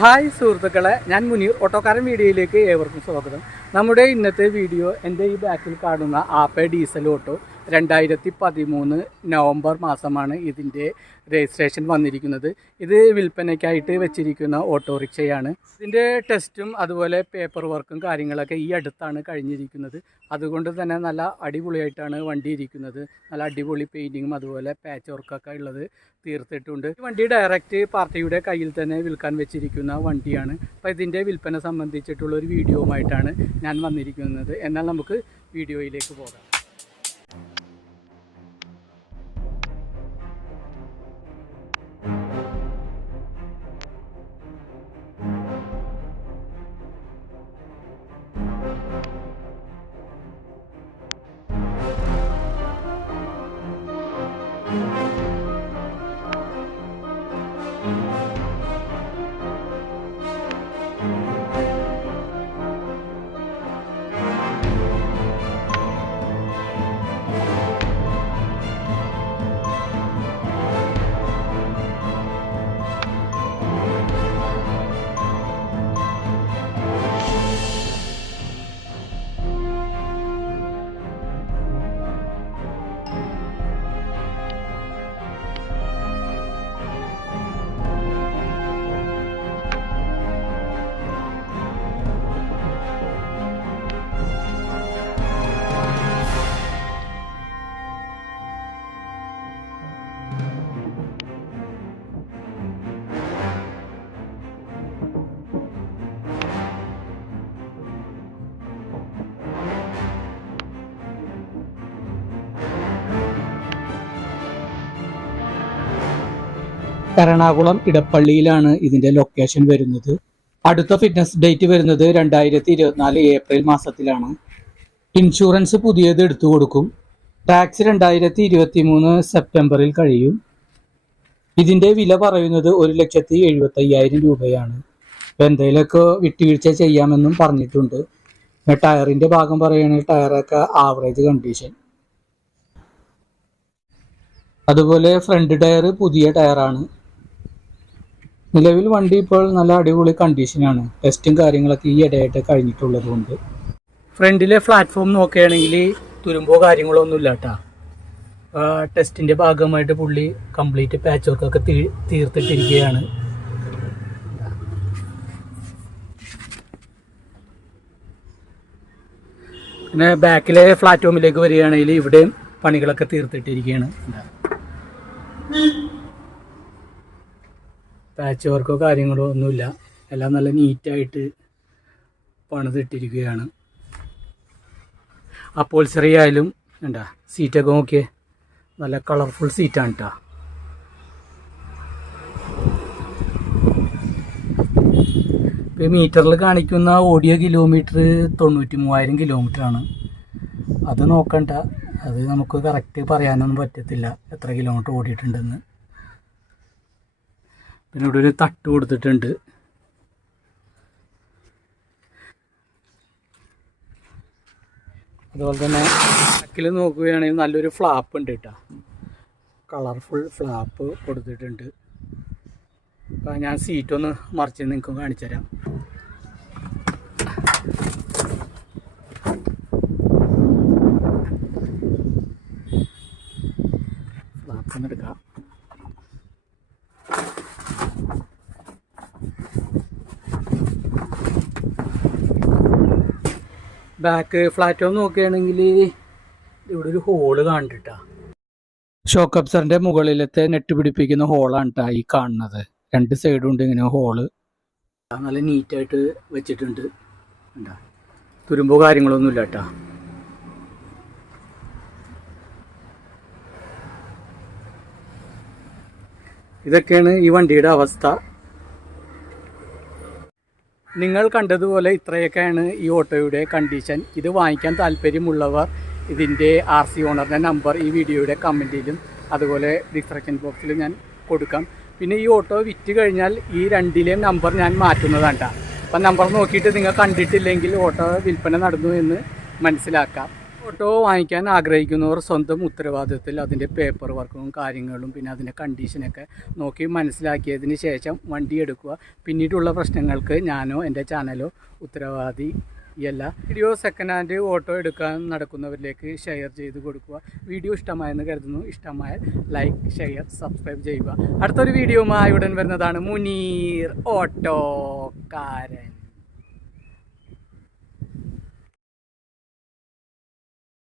Hi സുഹൃത്തുക്കളെ, ഞാൻ മുനീർ ഓട്ടോക്കാരൻ വീഡിയോയിലേക്ക് ഏവർക്കും സ്വാഗതം. നമ്മുടെ ഇന്നത്തെ വീഡിയോ എൻ്റെ ഈ ബാക്കിൽ കാണുന്ന ആപ്പ ഡീസൽ ഓട്ടോ 2013 നവംബർ മാസമാണ് ഇതിൻ്റെ രജിസ്ട്രേഷൻ വന്നിരിക്കുന്നത്. ഇത് വിൽപ്പനയ്ക്കായിട്ട് വെച്ചിരിക്കുന്ന ഓട്ടോറിക്ഷയാണ്. ഇതിൻ്റെ ടെസ്റ്റും അതുപോലെ പേപ്പർ വർക്കും കാര്യങ്ങളൊക്കെ ഈ അടുത്താണ് കഴിഞ്ഞിരിക്കുന്നത്. അതുകൊണ്ട് തന്നെ നല്ല അടിപൊളിയായിട്ടാണ് വണ്ടി ഇരിക്കുന്നത്. നല്ല അടിപൊളി പെയിൻറ്റിങ്ങും അതുപോലെ പാച്ച് വർക്കൊക്കെ ഉള്ളത് തീർത്തിട്ടുണ്ട്. ഈ വണ്ടി ഡയറക്റ്റ് പാർട്ടിയുടെ കയ്യിൽ തന്നെ വിൽക്കാൻ വെച്ചിരിക്കുന്ന വണ്ടിയാണ്. അപ്പോൾ ഇതിൻ്റെ വിൽപ്പന സംബന്ധിച്ചിട്ടുള്ള ഒരു വീഡിയോയുമായിട്ടാണ് ഞാൻ വന്നിരിക്കുന്നത്. എന്നാൽ നമുക്ക് വീഡിയോയിലേക്ക് പോകാം. എറണാകുളം ഇടപ്പള്ളിയിലാണ് ഇതിൻ്റെ ലൊക്കേഷൻ വരുന്നത്. അടുത്ത ഫിറ്റ്നസ് ഡേറ്റ് വരുന്നത് 2024 ഏപ്രിൽ മാസത്തിലാണ്. ഇൻഷുറൻസ് പുതിയത് എടുത്തു കൊടുക്കും. ടാക്സ് 2023 സെപ്റ്റംബറിൽ കഴിയും. ഇതിൻ്റെ വില പറയുന്നത് 1,75,000 രൂപയാണ്. അപ്പോൾ എന്തെങ്കിലുമൊക്കെ വിട്ടുവീഴ്ച ചെയ്യാമെന്നും പറഞ്ഞിട്ടുണ്ട്. ടയറിൻ്റെ ഭാഗം പറയുകയാണെങ്കിൽ ടയറൊക്കെ ആവറേജ് കണ്ടീഷൻ. അതുപോലെ ഫ്രണ്ട് ടയർ പുതിയ ടയറാണ്. നിലവിൽ വണ്ടി ഇപ്പോൾ നല്ല അടിപൊളി കണ്ടീഷനാണ്. ടെസ്റ്റും കാര്യങ്ങളൊക്കെ ഈ ഇടയായിട്ട് കഴിഞ്ഞിട്ടുള്ളതുകൊണ്ട്. ഫ്രണ്ടിലെ പ്ലാറ്റ്ഫോം നോക്കുകയാണെങ്കിൽ തുരുമ്പോ കാര്യങ്ങളോ ഒന്നുമില്ല കേട്ടോ. ടെസ്റ്റിൻ്റെ ഭാഗമായിട്ട് പുള്ളി കംപ്ലീറ്റ് പാച്ച് വർക്കൊക്കെ തീർത്തിട്ടിരിക്കുകയാണ്. പിന്നെ ബാക്കിലെ പ്ലാറ്റ്ഫോമിലേക്ക് വരികയാണെങ്കിൽ ഇവിടെയും പണികളൊക്കെ തീർത്തിട്ടിരിക്കുകയാണ്. പാച്ച് വർക്കോ കാര്യങ്ങളോ ഒന്നുമില്ല. എല്ലാം നല്ല നീറ്റായിട്ട് പണിതിട്ടിരിക്കുകയാണ്. അപ്പോൾസറി ആയാലും എന്താ സീറ്റൊക്കെ നോക്കിയേ, നല്ല കളർഫുൾ സീറ്റാണ് കേട്ടോ. ഇപ്പോൾ മീറ്ററിൽ കാണിക്കുന്ന ഓടിയ കിലോമീറ്റർ 93,000 കിലോമീറ്ററാണ്. അത് നോക്കണ്ട, അത് നമുക്ക് കറക്റ്റ് പറയാനൊന്നും പറ്റത്തില്ല എത്ര കിലോമീറ്റർ ഓടിയിട്ടുണ്ടെന്ന്. പിന്നെ ഇവിടെ ഒരു തട്ട് കൊടുത്തിട്ടുണ്ട്. അതുപോലെ തന്നെ ബാക്കിൽ നോക്കുകയാണെങ്കിൽ നല്ലൊരു ഫ്ലാപ്പ് ഉണ്ട് കേട്ടോ. കളർഫുൾ ഫ്ലാപ്പ് കൊടുത്തിട്ടുണ്ട്. അപ്പോൾ ഞാൻ സീറ്റൊന്ന് മറിച്ച് നിങ്ങൾക്ക് കാണിച്ചു തരാം. ഫ്ലാപ്പ് ഒന്ന് എടുക്കാം. ബാക്ക് ഫ്ലാറ്റോ നോക്കുകയാണെങ്കിൽ ഇവിടെ ഒരു ഹോള് കാണുന്നുണ്ട്. ഷോക്ക് അബ്സറിൻ്റെ മുകളിലത്തെ നെറ്റ് പിടിപ്പിക്കുന്ന ഹോളാണ് കേട്ടോ ഈ കാണുന്നത്. രണ്ട് സൈഡും ഉണ്ട് ഇങ്ങനെ ഹോള്. നല്ല നീറ്റായിട്ട് വെച്ചിട്ടുണ്ട്. എന്താ തുരുമ്പോ കാര്യങ്ങളൊന്നുമില്ല കേട്ടോ. ഇതൊക്കെയാണ് ഈ വണ്ടിയുടെ അവസ്ഥ. നിങ്ങൾ കണ്ടതുപോലെ ഇത്രയൊക്കെയാണ് ഈ ഓട്ടോയുടെ കണ്ടീഷൻ. ഇത് വാങ്ങിക്കാൻ താല്പര്യമുള്ളവർ ഇതിൻ്റെ RC ഓണറിൻ്റെ നമ്പർ ഈ വീഡിയോയുടെ കമൻറ്റിലും അതുപോലെ ഡിസ്ക്രിപ്ഷൻ ബോക്സിലും ഞാൻ കൊടുക്കാം. പിന്നെ ഈ ഓട്ടോ വിറ്റ് കഴിഞ്ഞാൽ ഈ രണ്ടിലെയും നമ്പർ ഞാൻ മാറ്റുന്നതാണ് കേട്ടോ. അപ്പം നമ്പർ നോക്കിയിട്ട് നിങ്ങൾ കണ്ടിട്ടില്ലെങ്കിൽ ഓട്ടോ വിൽപ്പന നടന്നു എന്ന് മനസ്സിലാക്കാം. ഓട്ടോ വാങ്ങിക്കാൻ ആഗ്രഹിക്കുന്നവർ സ്വന്തം ഉത്തരവാദിത്തത്തിൽ അതിൻ്റെ പേപ്പർ വർക്കും കാര്യങ്ങളും പിന്നെ അതിൻ്റെ കണ്ടീഷനൊക്കെ നോക്കി മനസ്സിലാക്കിയതിന് ശേഷം വണ്ടി എടുക്കുക. പിന്നീടുള്ള പ്രശ്നങ്ങൾക്ക് ഞാനോ എൻ്റെ ചാനലോ ഉത്തരവാദിയല്ല. വീഡിയോ സെക്കൻഡ് ഹാൻഡ് ഓട്ടോ എടുക്കാൻ നടക്കുന്നവരിലേക്ക് ഷെയർ ചെയ്ത് കൊടുക്കുക. വീഡിയോ ഇഷ്ടമായെന്ന് കരുതുന്നു. ഇഷ്ടമായാൽ ലൈക്ക്, ഷെയർ, സബ്സ്ക്രൈബ് ചെയ്യുക. അടുത്തൊരു വീഡിയോയുമായി ഉടൻ വരുന്നതാണ്. മുനീർ ഓട്ടോക്കാരൻ.